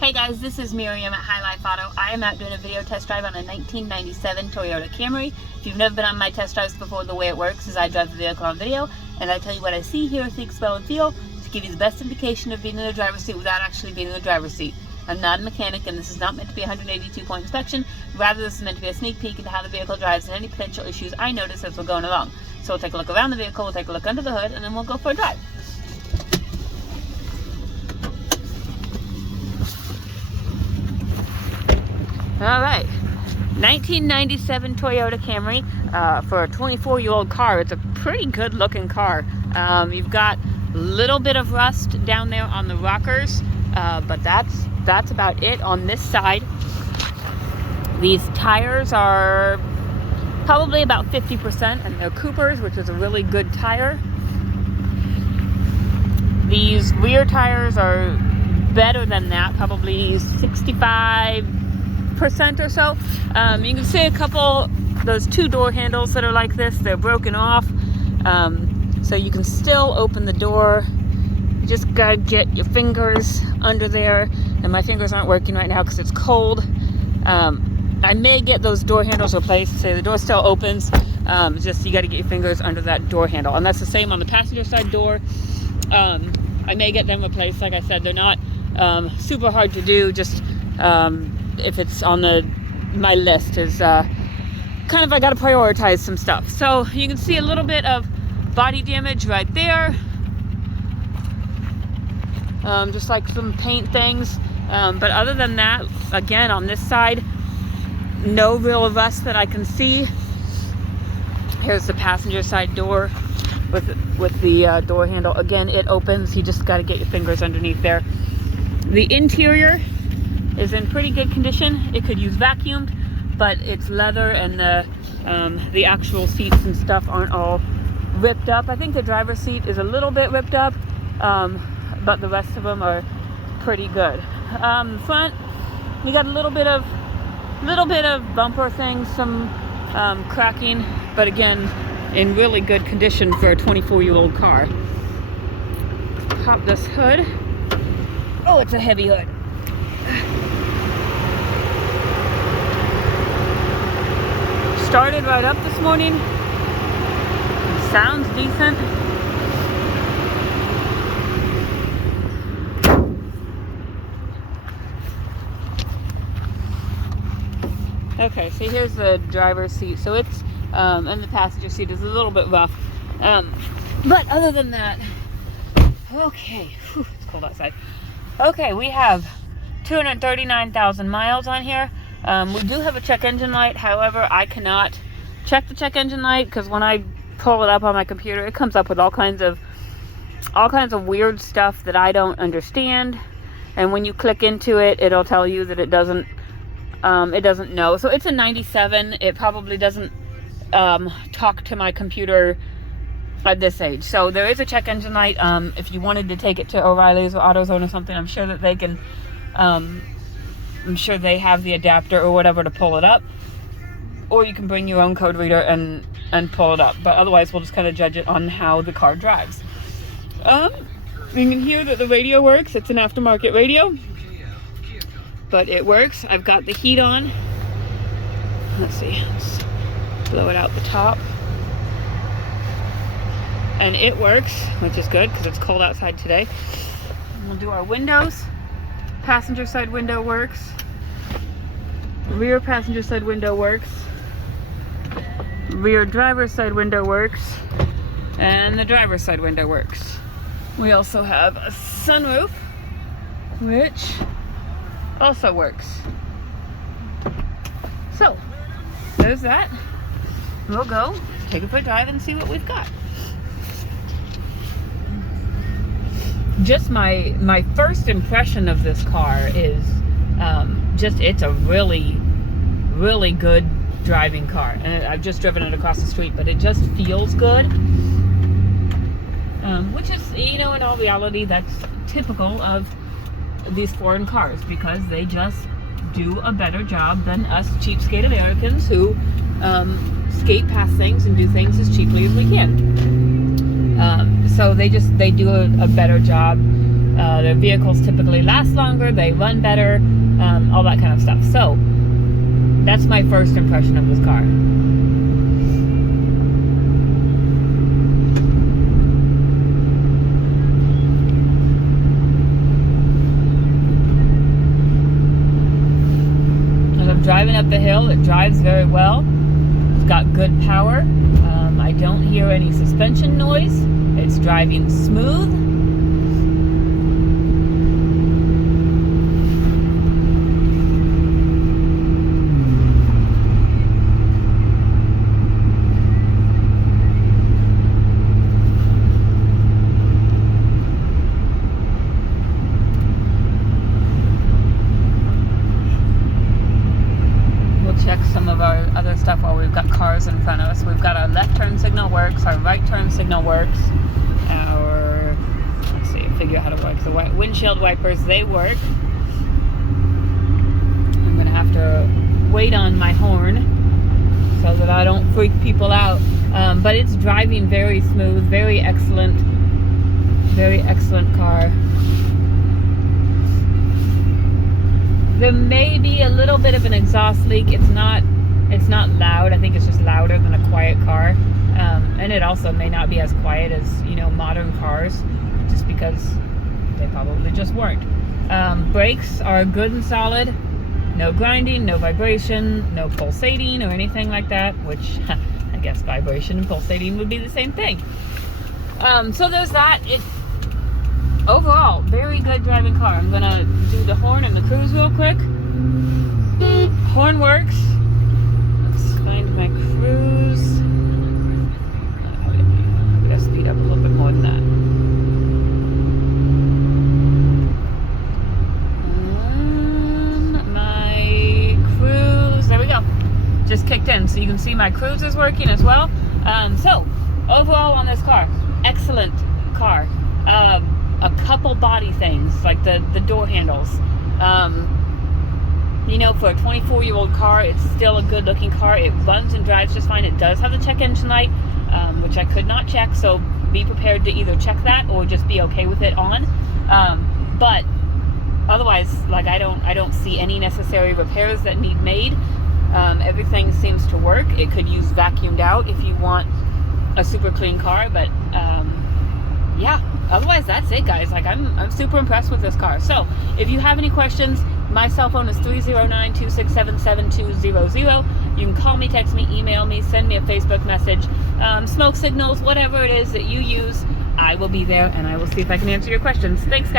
Hey guys, this is Miriam at High Life Auto. I am out doing a video test drive on a 1997 Toyota Camry. If you've never been on my test drives before, the way it works is I drive the vehicle on video and I tell you what I see, hear, think, smell, and feel to give you the best indication of being in the driver's seat without actually being in the driver's seat. I'm not a mechanic and this is not meant to be a 182-point inspection. Rather, this is meant to be a sneak peek into how the vehicle drives and any potential issues I notice as we're going along. So we'll take a look around the vehicle, we'll take a look under the hood, and then we'll go for a drive. All right, 1997 Toyota Camry. For a 24-year-old car, it's a pretty good looking car. You've got a little bit of rust down there on the rockers, but that's about it on this side. These tires are probably about 50%, and they're Coopers, which is a really good tire. These rear tires are better than that, probably 65% or so. You can see a couple, those two door handles that are like this, they're broken off, so you can still open the door. You just gotta get your fingers under there, and my fingers aren't working right now because it's cold. I may get those door handles replaced. Say the door still opens, just you got to get your fingers under that door handle, and that's the same on the passenger side door. I may get them replaced. Like I said, they're not super hard to do, just if it's on my list is kind of, I got to prioritize some stuff. So you can see a little bit of body damage right there, just like some paint things, but other than that, again, on this side, no real rust that I can see. Here's the passenger side door with the door handle. Again, it opens. You just got to get your fingers underneath there. The interior is in pretty good condition. It could use vacuumed, but it's leather, and the actual seats and stuff aren't all ripped up. I think the driver's seat is a little bit ripped up, but the rest of them are pretty good. Front, we got a little bit of bumper things, some cracking, but again, in really good condition for a 24-year-old car. Pop this hood. Oh, it's a heavy hood. Started right up this morning. Sounds decent. Okay, so here's the driver's seat. So it's, and the passenger seat is a little bit rough. But other than that, okay, whew, it's cold outside. Okay, we have 239,000 miles on here. We do have a check engine light. However, I cannot check the check engine light because when I pull it up on my computer, it comes up with all kinds of weird stuff that I don't understand. And when you click into it, it'll tell you that it doesn't know. So it's a 97. It probably doesn't talk to my computer at this age. So there is a check engine light. If you wanted to take it to O'Reilly's or AutoZone or something, I'm sure that they can. I'm sure they have the adapter or whatever to pull it up, or you can bring your own code reader and pull it up, but otherwise we'll just kind of judge it on how the car drives. You can hear that the radio works. It's an aftermarket radio, but it works. I've got the heat on. Let's see, let's blow it out the top, and it works, which is good because it's cold outside today. And we'll do our windows. Passenger side window works. Rear passenger side window works. Rear driver's side window works. And the driver's side window works. We also have a sunroof, which also works. So, there's that. We'll go take it for a drive and see what we've got. Just my first impression of this car is it's a really, really good driving car. And I've just driven it across the street, but it just feels good. Which is, in all reality, that's typical of these foreign cars because they just do a better job than us cheapskate Americans who skate past things and do things as cheaply as we can. So they do a better job. Their vehicles typically last longer, they run better, all that kind of stuff. So that's my first impression of this car. As I'm driving up the hill, it drives very well. It's got good power. I don't hear any suspension noise. It's driving smooth. Check some of our other stuff while we've got cars in front of us. We've got our left turn signal works, our right turn signal works, our, let's see, figure out how to work the windshield wipers, they work. I'm gonna have to wait on my horn so that I don't freak people out, but it's driving very smooth, very excellent car. There may be a little bit of an exhaust leak. It's not loud. I think it's just louder than a quiet car. And it also may not be as quiet as, modern cars, just because they probably just weren't. Brakes are good and solid. No grinding, no vibration, no pulsating or anything like that, which I guess vibration and pulsating would be the same thing. So there's that. Overall, very good driving car. I'm gonna do the horn and the cruise real quick. Horn works. Let's find my cruise. We gotta speed up a little bit more than that. My cruise, there we go. Just kicked in, so you can see my cruise is working as well. So, overall on this car, excellent car. A couple body things, like the door handles. For a 24-year-old car, it's still a good looking car. It runs and drives just fine. It does have the check engine light, which I could not check, so be prepared to either check that or just be okay with it on. But otherwise, I don't see any necessary repairs that need made. Everything seems to work. It could use vacuumed out if you want a super clean car, but yeah, otherwise that's it, guys. I'm super impressed with this car. So if you have any questions, my cell phone is 309-267-7200. You can call me, text me, email me, send me a Facebook message, smoke signals, whatever it is that you use, I will be there and I will see if I can answer your questions. Thanks, guys.